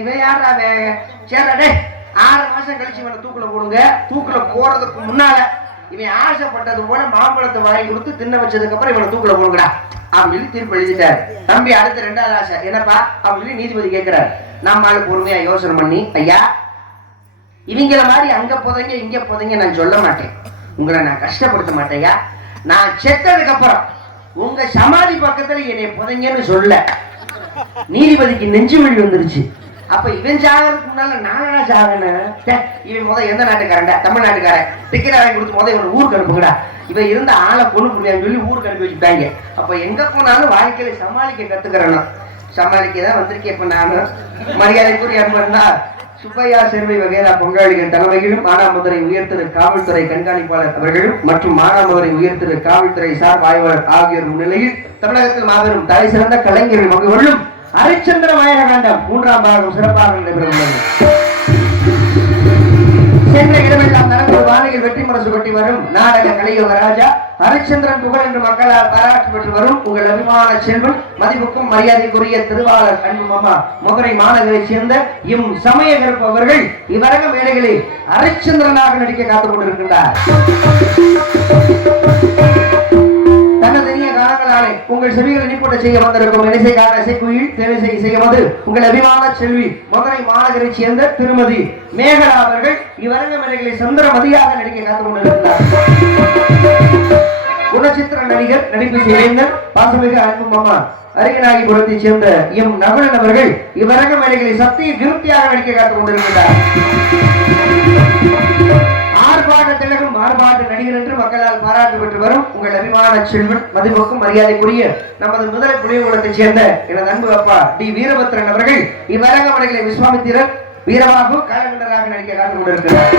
இவன் யாரா சரி ஆறு மாசம் கழிச்சு இவனை தூக்குல போடுங்க. தூக்குல போறதுக்கு முன்னால இவன் ஆசைப்பட்டது போல மாம்பழத்தை வாங்கி கொடுத்து தின்ன வச்சதுக்கு அப்புறம் இவனை தூக்குல போடுங்கடா. அப்படின்னு சொல்லி தீர்ப்பு எழுதிட்டாரு. தம்பி அடுத்த ரெண்டாவது ஆசை. என்னப்பா? அப்படின்னு சொல்லி நீதிபதி கேட்கிறாரு நம்மால பொறுமையா யோசனை பண்ணி ஐயா இவங்கள மாதிரி அங்க புதைங்க இங்க புதைங்க நான் சொல்ல மாட்டேன். உங்களை நான் கஷ்டப்படுத்த மாட்டேயா நான் செத்ததுக்கு அப்புறம் உங்க சமாதி பக்கத்துல என்னை புதைங்கன்னு சொல்ல நீதிபதிக்கு நெஞ்சு வழி வந்துருச்சு. அப்ப இவன் சாகிறதுக்கு முன்னால நானா சாகணும் இவன் முத எந்த நாட்டுக்காரன்டா? தமிழ்நாட்டுக்காரன் டிக்கெட் வாங்கி கொடுத்து முத இவன் ஊருக்கு அனுப்புங்கடா. இவன் இருந்த ஆளை கொண்டு முடியாதுன்னு சொல்லி ஊருக்கு அனுப்பி வச்சுட்டாங்க. அப்ப எங்க போனாலும் வாழ்க்கையில சமாளிக்க கத்துக்கிறேன் சமாளிக்க தான் வந்திருக்கேன் இப்ப நானும் மரியாதைக்குரிய அன்பர்னா சுப்பையா சேர்வை வகையிலா பங்காளிகள் தலைமையிலும் மானாமதுரை உயர்திரு காவல்துறை கண்காணிப்பாளர் அவர்களும் மற்றும் மானாமதுரை உயர்திரு காவல்துறை சார் ஆய்வாளர் ஆகியோர் முன்னிலையில் தமிழகத்தில் மாபெரும் தலை சிறந்த கலைஞர்கள் மகிழ்வும் ஹரிச்சந்திர மயனகாண்டம் மூன்றாம் பாகம் சிறப்பாக நடைபெறுகிறது. சென்ற இடமெல்லாம் நடந்த வானில் வெற்றி மரசு கொட்டி வரும். நாடக கலையோக ராஜா ஹரிச்சந்திரன் புகழ் என்று மக்களால் பாராட்டு பெற்று வரும். உங்கள் அபிமான செல்வன் மதிப்புக்கும் மரியாதைக்குரிய திருவாளர் அன்பு மாமா முகரை மாநகரை சேர்ந்த இம் சமய கருப்பு அவர்கள் இவ்வரக வேலைகளில் ஹரிச்சந்திரனாக நடிக்க காத்துக் கொண்டிருக்கின்றார். உங்கள் செவிகளை நீப்பட்ட செய்ய வந்திருக்கும் இசைக்கான இசைக்குயில் தேவை செய்ய வந்து உங்கள் அபிமான செல்வி மதுரை மாநகரை சேர்ந்த திருமதி மேகலா அவர்கள் இவ்வரங்க சந்திர சந்திரமதியாக நடிக்க காத்து கொண்டிருந்தார் குணச்சித்திர நடிகர் நடிப்பு செய்வேந்தர் பாசமிகு அன்பு மாமா அருகநாயகிபுரத்தைச் சேர்ந்த எம் நகுலன் அவர்கள் இவ்வரங்க மேடைகளை சத்திய திருப்தியாக நடிக்க காத்துக் கொண்டிருக்கிறார். என்று மக்களால் பாராட்டு பெற்று வரும் உங்கள் அபிமான செல்வன் மதிப்புக்கும் மரியாதைக்குரிய நமது முதலை புலியகுலத்தைச் சேர்ந்த எனது அன்பு அப்பா டி. வீரபத்ரன் அவர்கள் இவ்வரங்க மலைகளை விஸ்வாமித்திரர் வீரமாகவும் காலகண்டராக நடிக்க காத்துக் கொண்டிருக்கிறார்.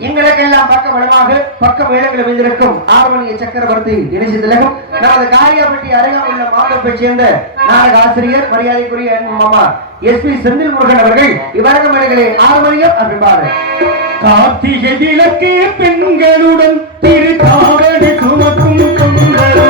எங்களுக்கெல்லாம் பக்க பலமாக பக்க வேடங்கள் அமைந்திருக்கும் ஆர்வணிய சக்கரவர்த்தி இணைச்சி திலகம் நமது காரியாபட்டி உள்ள மாவட்டத்தை சேர்ந்த நாடக ஆசிரியர் மரியாதைக்குரிய மாமா எஸ் பி செந்தில் முருகன் அவர்கள் இவ்வரங்க மேடைகளை ஆர்வணியம் அப்படிம்பாரு கார்த்திகை விளக்கு பெண்களுடன் திருக்காவடி சுமக்கும் சுந்தரன்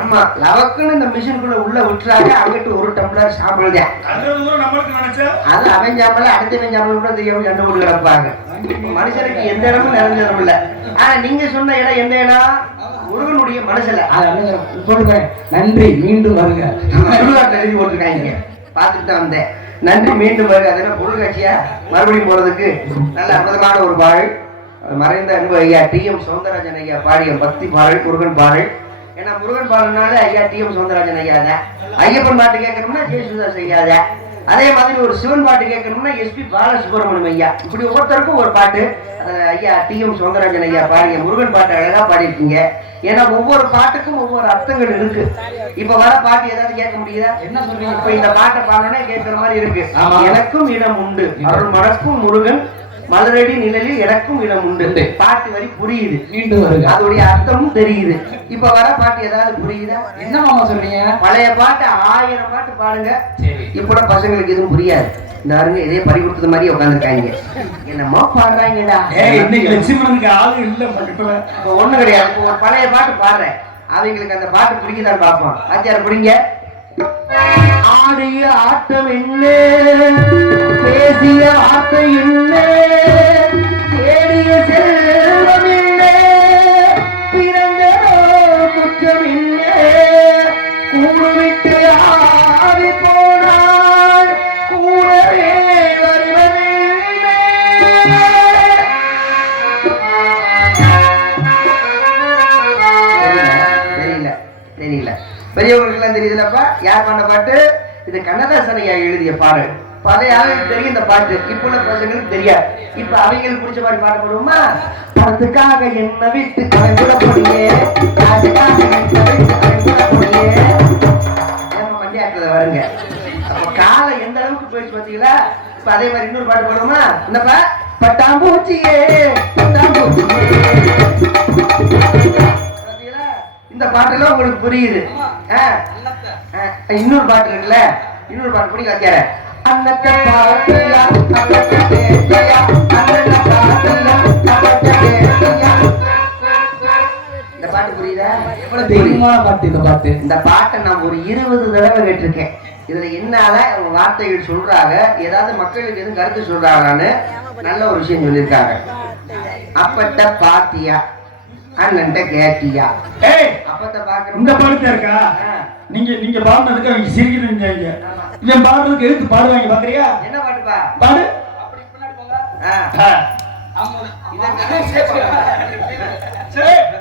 ஆமா லவக்குன்னு இந்த மிஷினுக்குள்ள உள்ள விட்டுறாங்க அங்கிட்டு ஒரு டம்ளர் நம்மளுக்கு நினைச்சா? அது அவன் சாப்பிடல அடுத்தவன் சாப்பிட கூட தெரியாம சண்டை போட்டு கிடப்பாங்க. மனுஷனுக்கு எந்த இடமும் நிறைஞ்சதும் இல்ல. ஆனா நீங்க சொன்ன இடம் எந்த இடம்? முருகனுடைய மனசுல. சொல்றேன் நன்றி மீண்டும் திருவிழாட்டு எழுதி போட்டிருக்காங்க. பார்த்துட்டு தான் வந்தேன். நன்றி மீண்டும் வருக. அது என்ன பொருள்காட்சியா மறுபடியும் போறதுக்கு நல்ல அற்புதமான ஒரு பாடல். மறைந்த அன்பு ஐயா டி எம் சௌந்தரராஜன் ஐயா பாடிய பக்தி பாடல் முருகன் பாடல். ஏன்னா முருகன் பாடல்னால ஐயா டி எம் சௌந்தரராஜன் ஐயா தான் ஐயப்பன் பாட்டு கேட்கணும்னா ஜெயசுதாஸ் ஐயா தான் அதே மாதிரி ஒரு சிவன் பாட்டு கேட்கணும்னா எஸ்பி பாலசுப்ரமணியம் ஐயா. இப்படி ஒவ்வொருத்தருக்கும் ஒரு பாட்டு. ஐயா டி எம் சௌந்தரராஜன் ஐயா பாடிய முருகன் பாட்டு அழகா பாடியிருக்கீங்க. ஏன்னா ஒவ்வொரு பாட்டுக்கும் ஒவ்வொரு அர்த்தங்கள் இருக்கு. இப்ப வர பாட்டு ஏதாவது கேட்க முடியுதா? என்ன சொல்றீங்க? இப்ப இந்த பாட்டை பாடணும்னா கேட்கிற மாதிரி இருக்கு. எனக்கும் இடம் உண்டு. அருள் மணக்கும் முருகன். மலரடி நிழலில் எனக்கும் இடம் உண்டு. பாட்டு வரி புரியுது. மீண்டும் வருக. அதோடைய அர்த்தமும் தெரியுது. இப்ப வர பாட்டு ஏதாவது புரியுதா? என்ன மாமா சொல்றீங்க? பழைய பாட்டு ஆயிரம் பாட்டு பாடுங்க. இப்போட பசங்களுக்கு எதுவும் புரியாது. நாருங்க இதே பறி கொடுத்தது மாதிரி உட்காந்துருக்காங்க என்னமோ பாடுறாங்கடா? ஆளு இல்ல ஒண்ணும் கிடையாது. ஒரு பழைய பாட்டு பாடுறேன். அவங்களுக்கு அந்த பாட்டு பிடிக்குதான்னு பார்ப்போம். ஆச்சியார் பிடிங்க ஆடிய ஆட்டம் என்ன பேசிய வார்த்தை என்ன பாட்டு இது கண்ணதாசன் ஐயா எழுதிய பாரு பதையாவது தெரியும் இந்த பாட்டு. இப்ப உள்ள பசங்களுக்கு தெரியாது. இப்ப அவங்களுக்கு பிடிச்ச மாதிரி பாட போடுவோமா? பணத்துக்காக என்ன விட்டு கலந்துட போடியே அதுக்காக என்ன விட்டு கலந்துட போடியே நம்ம மண்டியாத்துல வருங்க. அப்ப காலம் எந்த அளவுக்கு போயிடுச்சு பாத்தீங்களா இப்ப அதே மாதிரி இன்னொரு பாட்டு போடுவோமா? என்னப்பா? பட்டாம்பூச்சியே பட்டாம்பூச்சியே. இந்த பாட்டெல்லாம் உங்களுக்கு புரியுது. இன்னொரு பாட்டு இருக்குல்ல? இன்னொரு பாட்டு பிடிக்க வைக்கிற அன்னத்தை பேட்டியா இந்த பாட்டு புரியுதா? எவ்வளவு தெய்வமான பாட்டு இந்த பாட்டு. இந்த பாட்டை நான் ஒரு இருபது தடவை கேட்டிருக்கேன். இதுல என்னால அவங்க வார்த்தைகள் சொல்றாங்க ஏதாவது மக்களுக்கு எதுவும் கருத்து சொல்றாங்களான்னு நல்ல ஒரு விஷயம் சொல்லியிருக்காங்க. அப்பட்ட பாத்தியா அண்ணன்ட்ட கேட்டியா? ஏய் அப்பத்த பாக்குறோம் இந்த பாட்டு இருக்கா? நீங்க நீங்க பாடுனதுக்கு அவங்க சிரிக்கணுங்க இவன் பாடுறதுக்கு எடுத்து பாடுவாங்க பாக்குறியா? என்ன பாட்டுப்பா? பாடு.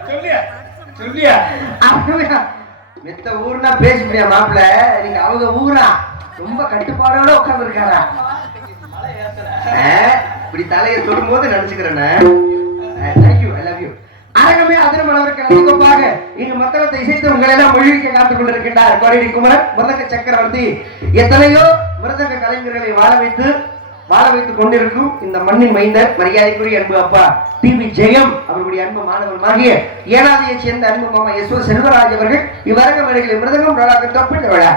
சொல்லியா? சொல்லியா? அப்படியா? மித்த ஊர்னா பேச முடியாது மாப்பிள்ள? நீங்க அவங்க ஊரா? ரொம்ப கட்டுப்பாடோட உட்கார்ந்து இருக்காரா இப்படி தலையை தொடும் போது நினைச்சுக்கிறேன் thank you I love you அரங்கமே அதிரமளவிற்கு நந்திகொப்பாக இங்கு மத்தளத்தை இசைத்து உங்களை எல்லாம் மொழிவிக்க காத்துக் கொண்டிருக்கின்றார். கோடி குமரன் மிருதக சக்கரவர்த்தி எத்தனையோ மிருதக கலைஞர்களை வாழ வைத்து வாழ வைத்துக் கொண்டிருக்கும் இந்த மண்ணின் மைந்தர் மரியாதைக்குரிய அன்பு அப்பா டி வி. ஜெயம் அவர்களுடைய அன்பு மாணவர்களாகிய ஏனாதியை சேர்ந்த அன்பு மாமா எஸ். ஓ. செல்வராஜ் அவர்கள் இவ்வரங்க மேடைகளில் மிருதகம் நாளாக தப்பிட்ட விழா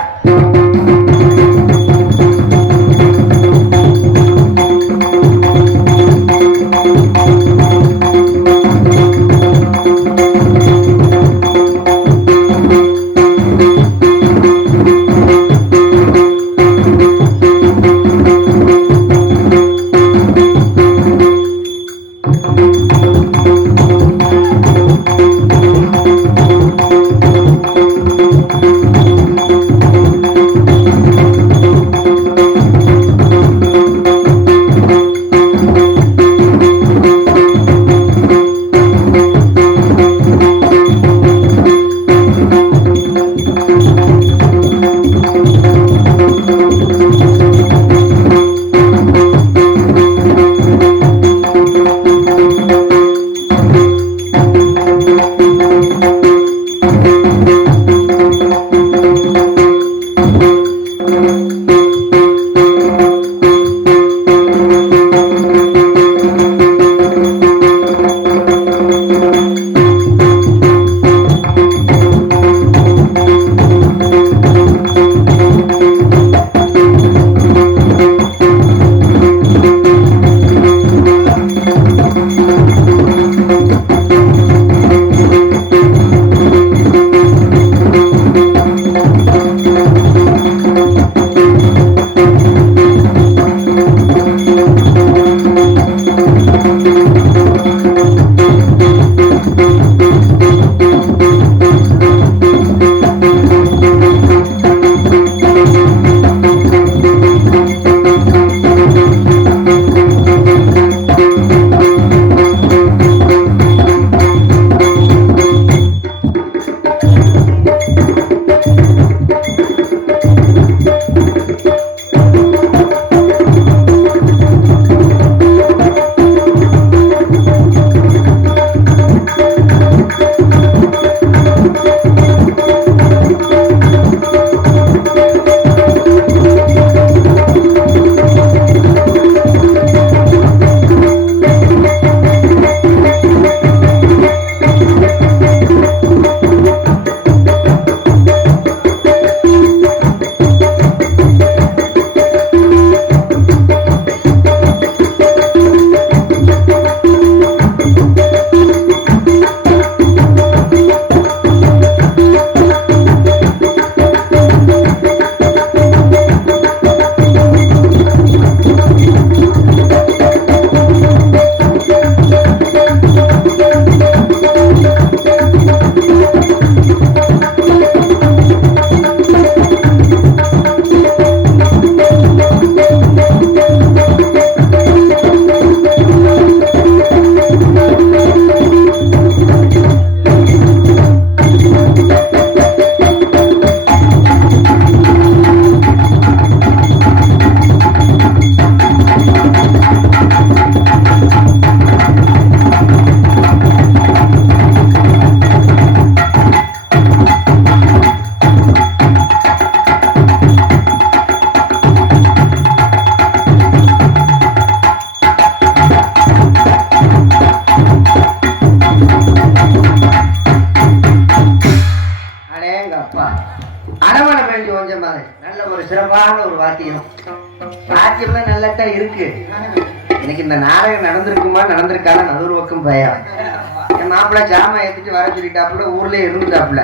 சொல்லிட்டாப்புல ஊர்ல இருந்துட்டாப்புல.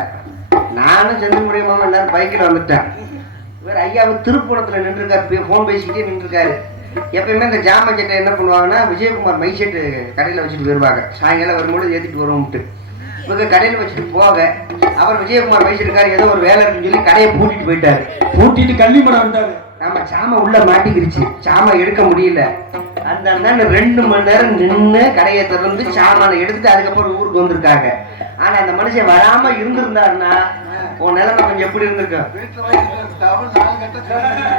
நானும் செந்தமுடைய மாமா எல்லாரும் பைக்கில் வந்துட்டேன். இவர் ஐயாவு திருப்புணத்துல நின்றுருக்காரு ஃபோன் பேசிக்கிட்டே நின்றுருக்காரு. எப்பயுமே இந்த ஜாமான் சட்டை என்ன பண்ணுவாங்கன்னா விஜயகுமார் மை செட்டு கடையில் வச்சுட்டு வருவாங்க சாயங்காலம் வரும்போது ஏற்றிட்டு வருவோம்ட்டு. இவங்க கடையில் வச்சுட்டு போக அவர் விஜயகுமார் மை செட்டுக்கார் ஏதோ ஒரு வேலை இருக்குன்னு சொல்லி கடையை பூட்டிட்டு போயிட்டாரு. பூட்டிட்டு கள்ளிமடம் வந்தாரு நம்ம சாமை உள்ள மாட்டிக்கிருச்சு. சாமை எடுக்க முடியல. அந்த ரெண்டு மணி நேரம் நின்று கடையை திறந்து சாமானை எடுத்துட்டு அதுக்கப்புறம் ஊருக்கு வந்திருக்காங்க. ஆனா அந்த மனுஷன் வராம இருந்திருந்தாருன்னா உன் நிலைமை கொஞ்சம் எப்படி இருந்திருக்கும்?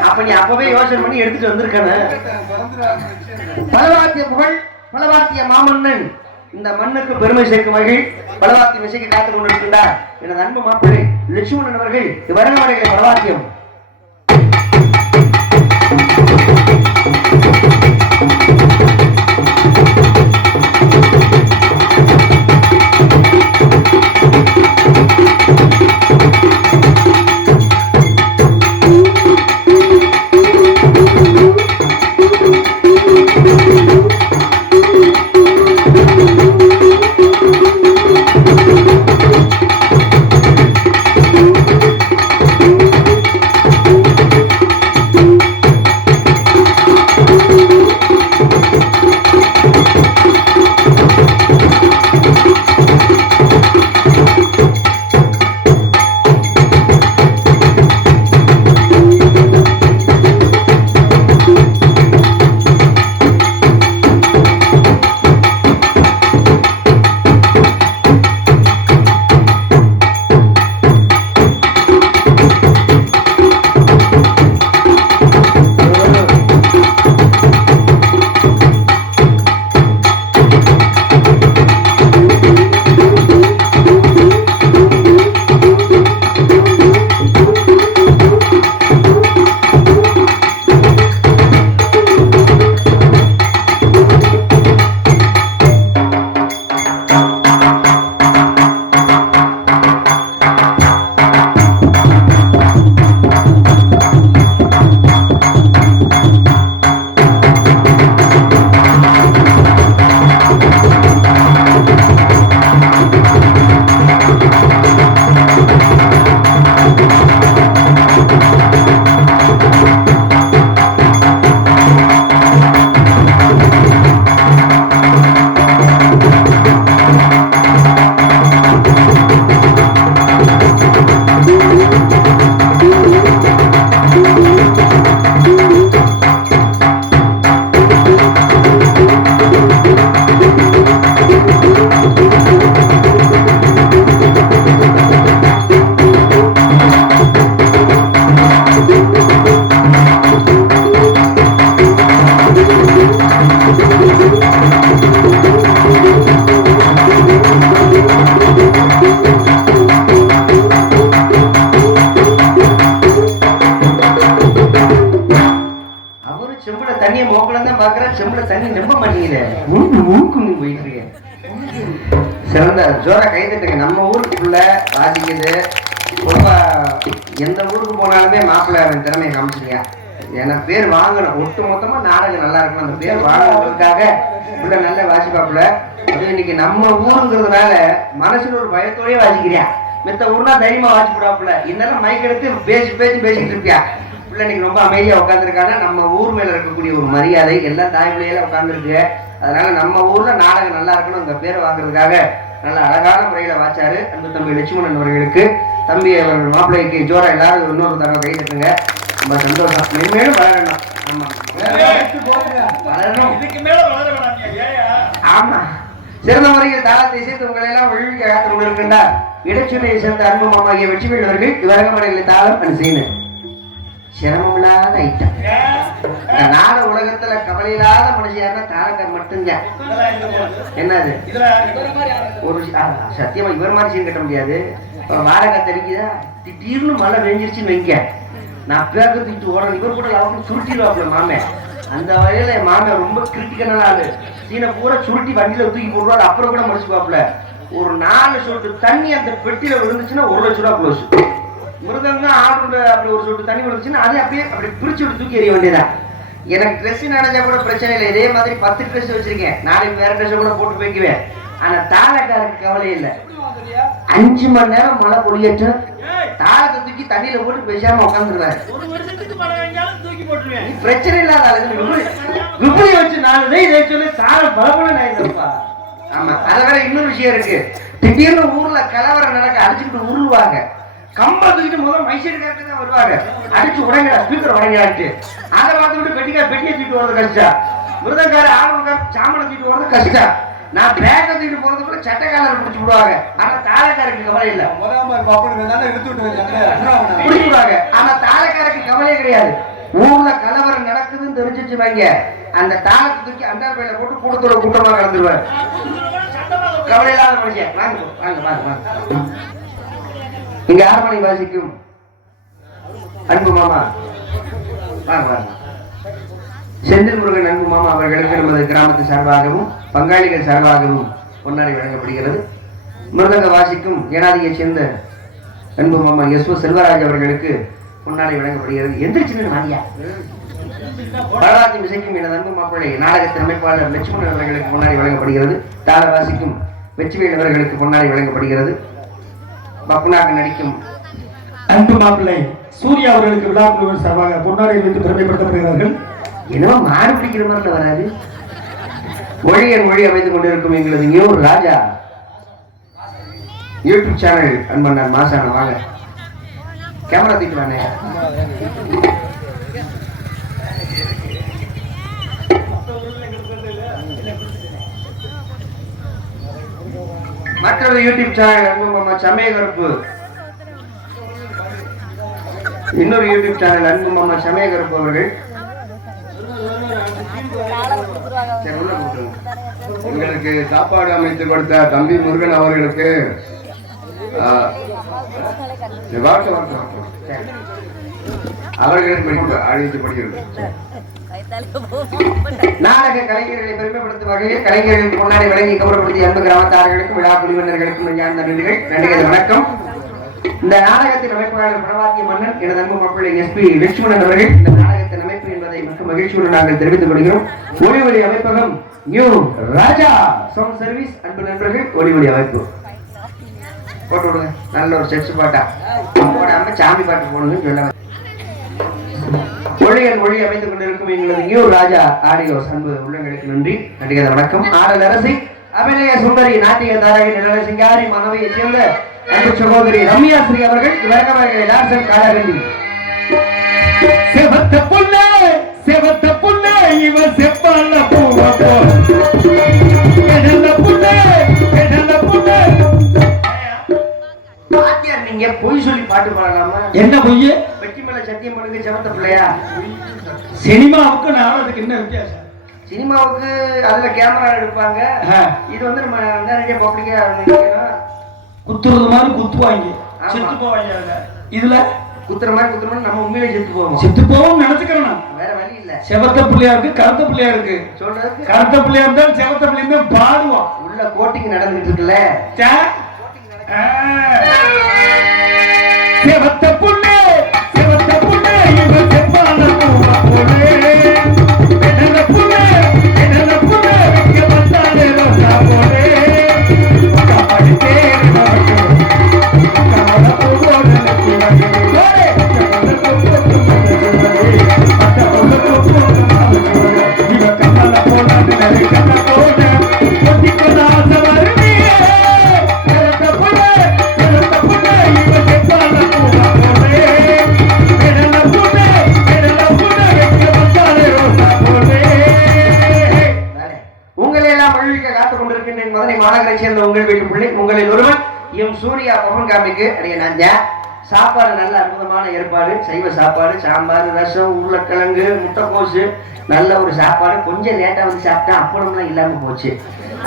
அப்ப நீ அப்பவே யோசனை பண்ணி எடுத்துட்டு வந்திருக்கணும். பலவாத்திய புகழ் பலவாத்திய மாமன்னன். இந்த மண்ணுக்கு பெருமை சேர்க்கும் வகையில் பலவாத்திய இசைக்கு காத்துக் கொண்டிருக்கின்றார் எனது அன்பு மாப்பிள்ளை லட்சுமணன் அவர்கள் வருணவரைகளை பலவாத்தியம். ஜோரா கை நம்ம ஊருக்குள்ள வாசிக்குது ரொம்ப எந்த ஊருக்கு போனாலுமே மாப்பிள்ளை அவன் திறமையை காமிச்சிருக்கேன் ஏன்னா பேர் வாங்கணும். ஒட்டு மொத்தமா நாடகம் நல்லா இருக்கும். அந்த பேர் வாங்குறதுக்காக உள்ள நல்ல வாசிப்பாப்புல. அது இன்னைக்கு நம்ம ஊருங்கிறதுனால மனசுல ஒரு பயத்தோடய வாசிக்கிறியா? மித்த ஊர்னா தைரியமா வாசிப்படாப்புல இருந்தாலும் மைக் எடுத்து பேசி பேசி பேசிக்கிட்டு இருப்பியா? பிள்ளை இன்னைக்கு ரொம்ப அமைதியா உட்காந்துருக்காங்க நம்ம ஊர் மேல இருக்கக்கூடிய ஒரு மரியாதை எல்லா தாய்மொழியெல்லாம் உட்காந்துருக்கு அதனால நம்ம ஊர்ல நாடகம் நல்லா இருக்கணும் இந்த பேரை வாங்குறதுக்காக நல்ல அழகான முறையில வாச்சாரு அன்பு தம்பி லட்சுமணன் அவர்களுக்கு. தம்பி அவர்கள் மாப்பிள்ளைக்கு ஜோரா எல்லாரும் இன்னொரு தடவை கை தட்டுங்க. ரொம்ப சந்தோஷம். மென்மேலும் வளரணும். வளரணும். ஆமா. சிறந்த முறையில் தாளத்தை இசைத்து உங்களை எல்லாம் ஒழுவிக்க காத்துக் கொண்டிருக்கின்றார். இடைச்சுமையை சேர்ந்த அன்பு மாமாகிய வெற்றி அவர்கள் இவரகமடைகளை தாளம் அண்ட் சிரமமில்லாத ஐட்டம் இந்த நாட உலகத்துல கவலை இல்லாத மனுஷன் தாரகர் மட்டும்தான். என்னது? ஒரு சத்தியமா இவர் மாதிரி சீன் கட்ட முடியாது. இப்ப வாடகை தெரிக்குதா? திடீர்னு மழை பெஞ்சிருச்சுன்னு வைங்க. நான் பேக்க தூக்கிட்டு ஓடுறது இவர் கூட லாபம் சுருட்டிடுவாப்புல மாமே. அந்த வகையில என் மாமே ரொம்ப கிரிட்டிக்கலான ஆளு. சீனை பூரா சுருட்டி வண்டியில தூக்கி போடுவாரு. அப்புறம் கூட முடிச்சுக்குவாப்புல. ஒரு நாலு சொட்டு தண்ணி அந்த பெட்டியில விழுந்துச்சுன்னா ஒரு லட்ச ரூபா க்ளோஸ் ஆடுல அப்படி ஒரு சொட்டு தண்ணி விழுந்துச்சுன்னா அதை அப்படியே அப்படி பிரிச்சு விட்டு தூக்கி எறிய வேண்டியதான் எனக்கு ட்ரெஸ் நனைஞ்சா கூட பிரச்சனை இல்லை. இதே மாதிரி பத்து ட்ரெஸ் வச்சிருக்கேன். நாளைக்கு வேற ட்ரெஸ் கூட போட்டு போய்க்குவேன். ஆனா தாளக்காரருக்கு கவலை இல்லை. அஞ்சு மணி நேரம் மழை பொழியட்டும். தாளத்தை தூக்கி தண்ணியில போட்டு பேசாம உட்காந்துருவாரு பிரச்சனை இல்லாத விபூதி வச்சு நாலு இதை சொல்லி தாளம் ஆமா அதை வேற இன்னொரு விஷயம் இருக்கு. திடீர்னு ஊர்ல கலவரம் நடக்க அடிச்சுக்கிட்டு உருவாங்க கம்ப தூக்கிட்டு முதல்ல மைசூர்காரட்டு தான் வருவாங்க அடிச்சு உடங்கடா ஸ்பீக்கர் உடங்கடாட்டு அதை பெட்டிக்கா பெட்டியை தூக்கிட்டு வர்றது கஷ்டம். மிருதங்கார ஆளுநர் சாமனை தூக்கிட்டு வர்றது கஷ்டம். நான் பேக்கை தூக்கிட்டு போறது கூட பிடிச்சு விடுவாங்க. ஆனா தாளக்காரருக்கு கவலை இல்லை. பிடிச்சிடுவாங்க ஆனா தாளக்காரருக்கு கவலையே கிடையாது. ஊர்ல கலவரம் நடக்குதுன்னு தெரிஞ்சிச்சு வைங்க. அந்த தாளத்தை தூக்கி அண்டார்பையில போட்டு கூட்டத்தோட கூட்டமா கலந்துருவாரு கவலை இல்லாத மனுஷன். வாங்க வாங்க வாங்க வாங்க. இங்க ஆர்மணி வாசிக்கும்? அன்பு மாமா. செந்தில் முருகன் அன்பு மாமா அவர்களுக்கு நமது கிராமத்து சார்பாகவும் பங்காளிகள் சார்பாகவும் பொன்னாடி வழங்கப்படுகிறது. மிருதங்க வாசிக்கும் ஏனாதியை சேர்ந்த அன்பு மாமா எஸ் செல்வராஜ் அவர்களுக்கு பொன்னாடை வழங்கப்படுகிறது. எந்திரிச்சு வாங்கியா பரவாத்தி இசைக்கும் எனது அன்பு மாப்பிள்ளை நாடகத்தின் அமைப்பாளர் லட்சுமணன் அவர்களுக்கு பொன்னாடை வழங்கப்படுகிறது. தாள வாசிக்கும் வெற்றிவேல் அவர்களுக்கு பொன்னாடை வழங்கப்படுகிறது. பப்புனாக நடிக்கும். அன்பு மாப்பிள்ளை சூர்யா அவர்களுக்கு விழா குழுவின் சார்பாக பொன்னாடை வைத்து பெருமைப்படுத்தப்படுகிறார்கள். என்னவோ மாடு பிடிக்கிற மாதிரில வராது. மொழியன் மொழி அமைத்துக் கொண்டிருக்கும் எங்களது நியூ ராஜா. யூடியூப் சேனல் அன்பன் மாசான வாங்க கேமரா தூக்கிட்டு மற்றது யூடியூப் சேனல் சமய கருப்பு. இன்னொரு யூடியூப் சேனல் அன்பு மாமா சமயகருப்பு அவர்கள். எங்களுக்கு சாப்பாடு அமைத்து கொடுத்த தம்பி முருகன் அவர்களுக்கு அவர்களுக்கு அழைத்து படிக்கிறது. நாடக கலைஞர்களை பெருமைப்படுத்தும் வகையில் கலைஞர்களின் முன்னாடி வழங்கி கௌரவப்படுத்திய அன்பு கிராமத்தார்களுக்கும் விழா குழுவினர்களுக்கும் நன்றிகள் நன்றிகள் வணக்கம். இந்த நாடகத்தின் அமைப்பாளர் பிரபாத்திய மன்னன் எனது அன்பு மக்களை எஸ் பி லட்சுமணன் அவர்கள் இந்த நாடகத்தின் அமைப்பு என்பதை மிக மகிழ்ச்சியுடன் நாங்கள் தெரிவித்துக் கொள்கிறோம். ஒளி ஒளி அமைப்பகம் நியூ ராஜா சவுண்ட் சர்வீஸ் அன்பு நண்பர்கள் ஒளி ஒளி அமைப்பு. போட்டு விடுங்க. நல்ல ஒரு செட்ஸ் பாட்டா. போடாம சாமி பாட்டு போடுங்கன்னு சொல்ல மொழியன் மொழி அமைத்துக் கொண்டிருக்கும் எங்களது நியூ ராஜா ஆடியோ அன்பு உள்ளங்களுக்கு நன்றி. நடிகர் வணக்கம். ஆடல் அரசி அபிநய சுந்தரி நாட்டிய தாரகி நிழல சிங்காரி மனைவியைச் சேர்ந்த அன்பு சகோதரி ரம்யா ஸ்ரீ அவர்கள் இவர்கள் லாசன் காலகண்டி. செவத்த புள்ள செவத்த புள்ள இவ செப்பால பூவ போ. நீங்க பொய் சொல்லி பாட்டு பாடலாமா? என்ன பொய்ய மேல சத்தியம் பண்ணுங்க செவத்த பிள்ளையா? சினிமாவுக்கு நாடகத்துக்கு என்ன வித்தியாசம்? சினிமாவுக்கு அதுல கேமரா எடுப்பாங்க. இது வந்து நம்ம நிறைய பப்ளிக்கா குத்துறது மாதிரி குத்துவாங்க. செத்து போவாங்க. இதுல? குத்துற மாதிரி குத்துற மாதிரி நம்ம உண்மையிலே செத்து போவோம். செத்து போவோம் நான். வேற வழி இல்ல. செவத்த பிள்ளையா இருக்கு கருத்த பிள்ளையா இருக்கு. சொல்றதுக்கு? கருத்த பிள்ளையா இருந்தா செவத்த பிள்ளையா இருந்தா பாடுவான். உள்ள கோட்டிங் நடந்துட்டு இருக்குல்ல. செவத்த புண்ணு காமிக்கு. அடைய நான் சாப்பாடு நல்ல அற்புதமான ஏற்பாடு. சைவ சாப்பாடு சாம்பார் ரசம் உருளைக்கிழங்கு முட்டைக்கோசு. நல்ல ஒரு சாப்பாடு. கொஞ்சம் லேட்டா வந்து சாப்பிட்டா அப்பளம்லாம் இல்லாம போச்சு.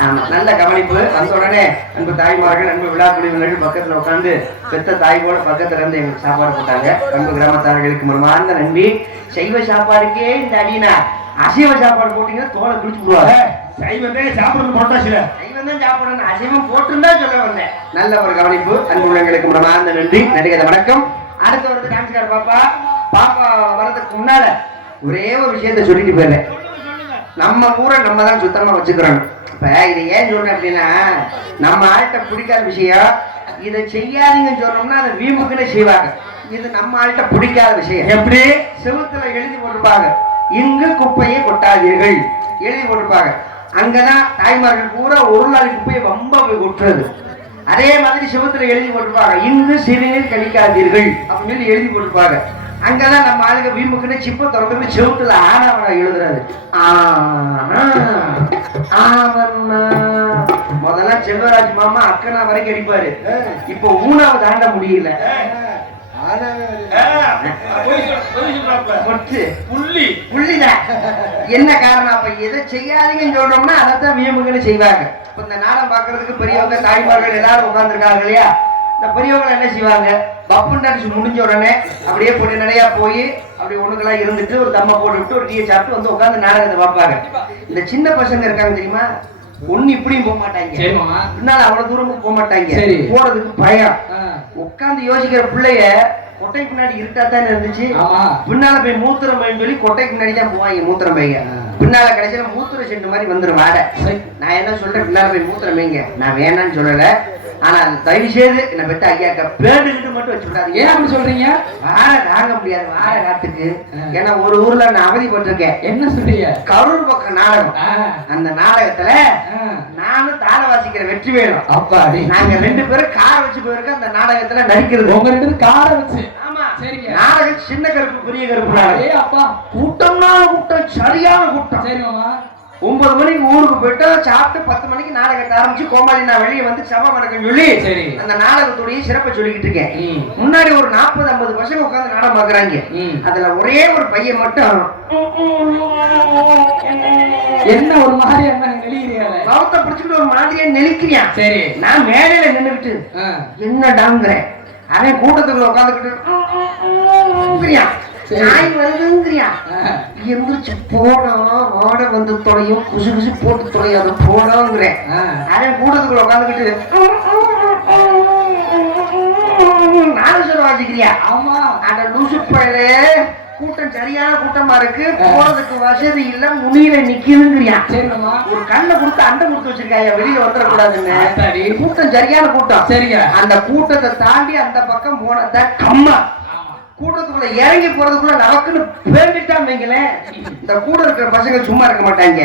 ஆமாம் நல்ல கவனிப்பு. வந்த உடனே அன்பு தாய்மார்கள் அன்பு விழா குழுவினர்கள் பக்கத்துல உட்காந்து பெத்த தாய் போல பக்கத்துல இருந்து எங்களுக்கு சாப்பாடு போட்டாங்க. அன்பு கிராமத்தார்களுக்கு மனமார்ந்த நன்றி. சைவ சாப்பாடுக்கே இந்த அடினா அசைவ சாப்பாடு போட்டீங்கன்னா தோலை குடிச்சு விடுவாங்க. சைவந்தே சாப்பிடுறது போட்டாச்சுல. தான் சாப்பிடணும் அசைவம் போட்டுருந்தா சொல்ல வந்தேன். நல்ல ஒரு கவனிப்பு. அன்பு உள்ளங்களுக்கு மனமார்ந்த நன்றி. நடிகர் வணக்கம். அடுத்து வருது டான்ஸ்கார பாப்பா. பாப்பா வர்றதுக்கு முன்னால ஒரே ஒரு விஷயத்த சொல்லிட்டு போயிடுறேன். நம்ம ஊரை நம்ம தான் சுத்தமா வச்சுக்கிறோம். இப்ப இதை ஏன் சொல்றேன் அப்படின்னா நம்ம ஆள்கிட்ட பிடிக்காத விஷயம் இதை செய்யாதீங்கன்னு சொன்னோம்னா அதை வீம்புக்குன்னு செய்வாங்க. இது நம்ம ஆள்கிட்ட பிடிக்காத விஷயம். எப்படி? செவுத்துல எழுதி போட்டிருப்பாங்க. இங்கு குப்பையை கொட்டாதீர்கள். எழுதி போட்டிருப்பாங்க. அங்கதான் தாய்மார்கள் பூரா ஒரு நாள் குப்பையை ரொம்ப கொட்டுறது. அதே மாதிரி செவுத்துல எழுதி போட்டிருப்பாங்க. இங்கு சிறுநீர் கழிக்காதீர்கள் அப்படின்னு சொல்லி எழுதி போட்டிருப்பாங்க. அங்கதான் நம்ம ஆளுங்க வீம்புக்குன்னு சிப்ப திறந்து செவுத்துல ஆனாவனா எழுதுறாரு. முதல்ல செல்வராஜ் மாமா அக்கனா வரைக்கும் அடிப்பாரு. இப்போ ஊனாவை தாண்ட முடியல. என்ன காரணம்? அப்ப எதை செய்யாதீங்கன்னு சொல்றோம்னா அதைத்தான் வியமுகன்னு செய்வாங்க. இப்ப இந்த நாடகம் பாக்குறதுக்கு பெரியவங்க தாய்மார்கள் எல்லாரும் உட்கார்ந்துருக்காங்க இல்லையா? இந்த பெரியவங்க என்ன செய்வாங்க? பப்புன் டான்ஸ் முடிஞ்ச உடனே அப்படியே பொண்ணு நிறையா போய் அப்படி ஒண்ணுக்கெல்லாம் இருந்துட்டு ஒரு தம்மை போட்டு விட்டு ஒரு டீயை சாப்பிட்டு வந்து உட்கார்ந்து நாடகத்தை பார்ப்பாங்க. இந்த சின்ன பசங்க இருக்காங்க தெரியுமா? ஒண்ணு இப்படியும் போக மாட்டாங்க பின்னால அவ்வளவு தூரமும் போக மாட்டாங்க. போறதுக்கு பயம். ஆ, உட்கார்ந்து யோசிக்கிற பிள்ளைய கொட்டை பின்னாடி இருட்டா தானே இருந்துச்சு? பின்னால போய் மூத்திரம் பையன் சொல்லி கொட்டைக்கு முன்னாடி தான் போவாங்க மூத்திரம் பைய ஆ. பின்னால கடைசியில மூத்திர செண்டு மாதிரி வந்துரும் வாடை. நான் என்ன சொல்றேன்? பின்னால போய் மூத்திரம் நான் வேணாம்னு சொல்லல. ஆனா தயவு செய்து என்ன பெத்த ஐயாக்க பேண்டுகிட்டு மட்டும் வச்சு விடாதீங்க ஏன் அப்படி சொல்றீங்க? வாழை தாங்க முடியாது வாழை காத்துக்கு. ஏன்னா ஒரு ஊர்ல நான் அவதிப்பட்டிருக்கேன். என்ன சொல்றீங்க? கரூர் பக்கம் நாடகம். அந்த நாடகத்துல நானும் தாள வாசிக்கிற வெற்றி வேணும். அப்பாடி நாங்க ரெண்டு பேரும் கார் வச்சு போயிருக்க அந்த நாடகத்துல நடிக்கிறது. உங்க ரெண்டு பேரும் காரை வச்சு. நாடகம் சின்ன கருப்பு பெரிய கருப்பு நாடகம். ஏ அப்பா. கூட்டம்னா கூட்டம் சரியான கூட்டம். ஒன்பது மணிக்கு ஊருக்கு போயிட்டு சாப்பிட்டு பத்து மணிக்கு நாடகத்தை ஆரம்பிச்சு கோமாளி நான் வெளியே வந்து சபை வணக்கம் சொல்லி. அந்த நாடகத்துடைய சிறப்பை சொல்லிக்கிட்டு இருக்கேன். முன்னாடி ஒரு நாற்பது ஐம்பது பசங்க உட்கார்ந்து நாடகம் பாக்குறாங்க. அதுல ஒரே ஒரு பையன் மட்டும் என்ன ஒரு மாதிரி என்ன பௌத்த பிடிச்சிட்டு ஒரு மாதிரியா நெளிக்கிறியான் சரி நான் மேடையில நின்னுகிட்டு ஆ, என்னடாங்கிறேன் அவன் கூட்டத்துக்குள்ள உட்காந்துக்கிட்டு. நாய் வருதுங்கிறியான் ஆ, எந்திரிச்சு போனோம் ஓட வந்து தொலையும் குசு குசு போட்டு தொலையும் அது போனோங்கிறேன். அவன் கூட்டத்துக்குள்ள உட்காந்துக்கிட்டு சொல்ல வாசிக்கிறியா? ஆமா. அந்த லூசு பயலே கூட்டம் சரியான கூட்டமா இருக்கு போறதுக்கு வசதி இல்ல முனியில நிக்குதுங்கிறியா? ஒரு கண்ணை கொடுத்து அண்டை கொடுத்து வச்சிருக்காங்க வெளியே வந்துடக்கூடாதுன்னு. கூட்டம் சரியான கூட்டம். சரிங்க. அந்த கூட்டத்தை தாண்டி அந்த பக்கம் போனத கம்மா. கூட்டத்துக்குள்ள இறங்கி போறதுக்குள்ள நமக்குன்னு பேண்டிட்டான் வைங்களேன். இந்த கூட இருக்கிற பசங்க சும்மா இருக்க மாட்டாங்க.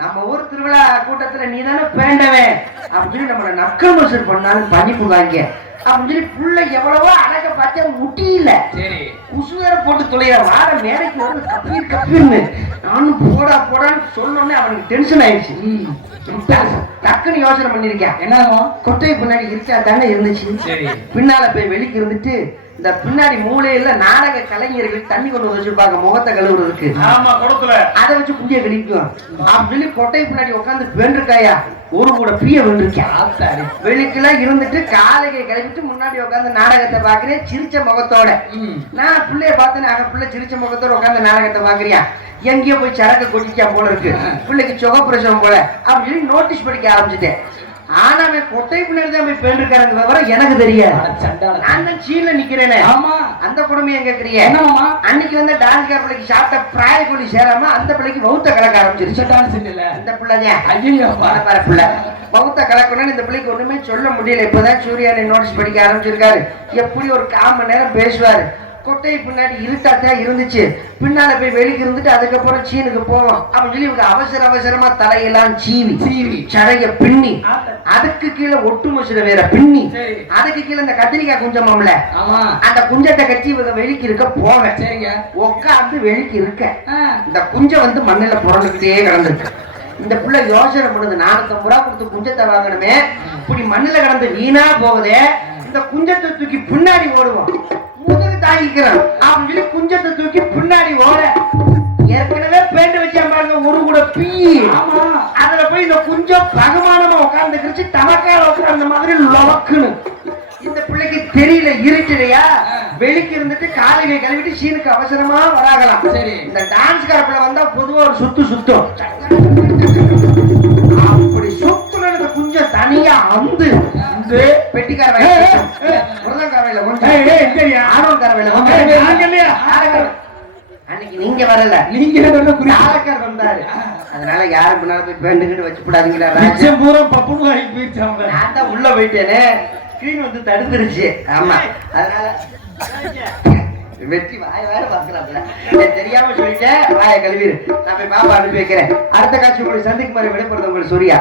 நம்ம ஊர் திருவிழா கூட்டத்துல நீ தானே பேண்டவன். அப்படின்னு நம்மள நக்கல் வசூல் பண்ணாலும் பண்ணி போவாங்க அப்படின்னு சொல்லி புள்ள எவ்வளவோ அழக பார்த்தா முடியல சரி. குசு வேற போட்டு தொலைகிற வார மேடைக்கு வந்து கப்பீர் கப்பீர்னு. நானும் போடா போடான்னு சொன்னோடனே அவனுக்கு டென்ஷன் ஆயிடுச்சு. டக்குன்னு யோசனை பண்ணிருக்கேன் என்னவோ கொட்டை பின்னாடி இருக்கா தானே இருந்துச்சு. பின்னால போய் வெளிக்கு இருந்துட்டு இந்த பின்னாடி மூலையில நாடக கலைஞர்கள் தண்ணி கொண்டு வந்து வச்சிருப்பாங்க முகத்தை கழுவுறதுக்கு. ஆமா குளத்துல. அதை வச்சு குண்டிய கழிக்கும் சொல்லி கொட்டை பின்னாடி உட்காந்து வென்றிருக்காயா ஒரு கூட பிரிய வென்றிருக்கா ஆத்தாடி. வெளிக்குள்ள இருந்துட்டு காலையை கிளப்பிட்டு முன்னாடி உட்காந்து நாடகத்தை பாக்குறேன் சிரிச்ச முகத்தோட. நான் பிள்ளைய பார்த்தேன் அங்க பிள்ளை சிரிச்ச முகத்தோட உட்காந்து நாடகத்தை பாக்குறியா எங்கேயோ போய் சரக்கு கொட்டிச்சா போல இருக்கு. பிள்ளைக்கு சுகப்பிரசவம் போல. அப்படின்னு நோட்டீஸ் படிக்க ஆரம்பிச்சிட்டேன். ஆனா அவன் கொட்டை பின்னாடி தான் போய் பெண்ணிருக்காருங்க விவரம் எனக்கு தெரியாது. நான் தான் சீன்ல நிக்கிறேனே. ஆமா. அந்த குடும்பம் கேக்குறீங்க என்ன மாமா அன்னைக்கு வந்து டான்ஸ்கார பிள்ளைக்கு சாப்பிட்ட பிராய கோழி சேராம அந்த பிள்ளைக்கு பௌத்த கலக்க ஆரம்பிச்சிருச்சு. ரிச்சர்டான இல்ல அந்த பிள்ளைங்க ஐயோ பாரு பிள்ளை. பௌத்த கலக்கணும்னு இந்த பிள்ளைக்கு ஒண்ணுமே சொல்ல முடியல. இப்பதான் சூர்யானை நோட்டீஸ் படிக்க ஆரம்பிச்சிருக்காரு. எப்படி ஒரு கால் மணி நேரம் பேசுவாரு. கொட்டை பின்னாடி இருட்டாத்தான் இருந்துச்சு. பின்னால போய் வெளிக்கு இருந்துட்டு அதுக்கப்புறம் சீனுக்கு போவோம் அப்படின்னு சொல்லி இவங்க அவசர அவசரமா தலையெல்லாம் சீவி. சீவி. சடைய பின்னி. அதுக்கு கீழே ஒட்டு மசுர வேற பின்னி. அதுக்கு கீழே இந்த கத்திரிக்காய் குஞ்சமாம்ல. ஆமா. அந்த குஞ்சத்தை கட்டி இவங்க வெளிக்கு இருக்க போவேன். சரிங்க. உட்காந்து வெளிக்கு இருக்க. இந்த குஞ்சை வந்து மண்ணில புரண்டுக்கிட்டே கிடந்திருக்கு. இந்த புள்ள யோசனை பண்ணுது நானூத்தம்பது ரூபா கொடுத்து குஞ்சத்தை வாங்கணுமே. இப்படி மண்ணுல கிடந்து வீணா போகுதே. இந்த குஞ்சத்தை தூக்கி பின்னாடி ஓடுவோம். தாங்கிக்கிறோம். அப்படின்னு சொல்லி குஞ்சத்தை தூக்கி பின்னாடி ஓட ஏற்கனவே பேண்டு வச்சேன் பாருங்க ஒரு கூட பீ. அதுல போய் இந்த குஞ்சம் பகமானமா உட்கார்ந்து தமக்கால உட்கார்ந்த மாதிரி லொவக்குன்னு. இந்த பிள்ளைக்கு தெரியல இருட்டுலையா? வெளிக்கு இருந்துட்டு காலையில கழுவிட்டு சீனுக்கு அவசரமா வராகலாம். சரி. இந்த டான்ஸ் காரப்புல வந்தா பொதுவா ஒரு சுத்து சுத்தம். அப்படி சுத்துன கொஞ்சம் தனியா அந்து வந்து பெட்டிக்கார ஏய், வயல ஏய், ஏய். முருகன்கார வயல ஏய், கொஞ்சம் ஏய், எங்கய்யா? ஆணவன்கார வயல ஏய், கொஞ்சம் நாங்க இல்லையா? ஆரக்கார- அன்னைக்கு நீங்க வரல. நீங்க ஆரக்கார் வந்தாரு. அதனால யாரும் முன்னால போய் பேண்டுகிட்டு வச்சு மிச்சம் பூரா பப்புனு வாங்கி போயிடுச்சு அவங்க. நான் தான் உள்ள போயிட்டேனே. ஸ்கிரீன் வந்து தடுத்துருச்சு. ஆமா. அதனால வெற்றி வாய வேற பாக்குறாப்ல தெரியாம சொல்லிட்டேன் வாய கழுவிரு. நான் போய் பாப்பா அனுப்பி வைக்கிறேன். அடுத்த காட்சி உங்களுக்கு சந்திக்கும் மாதிரி விடைபெறுது உங்களுக்கு சூர்யா.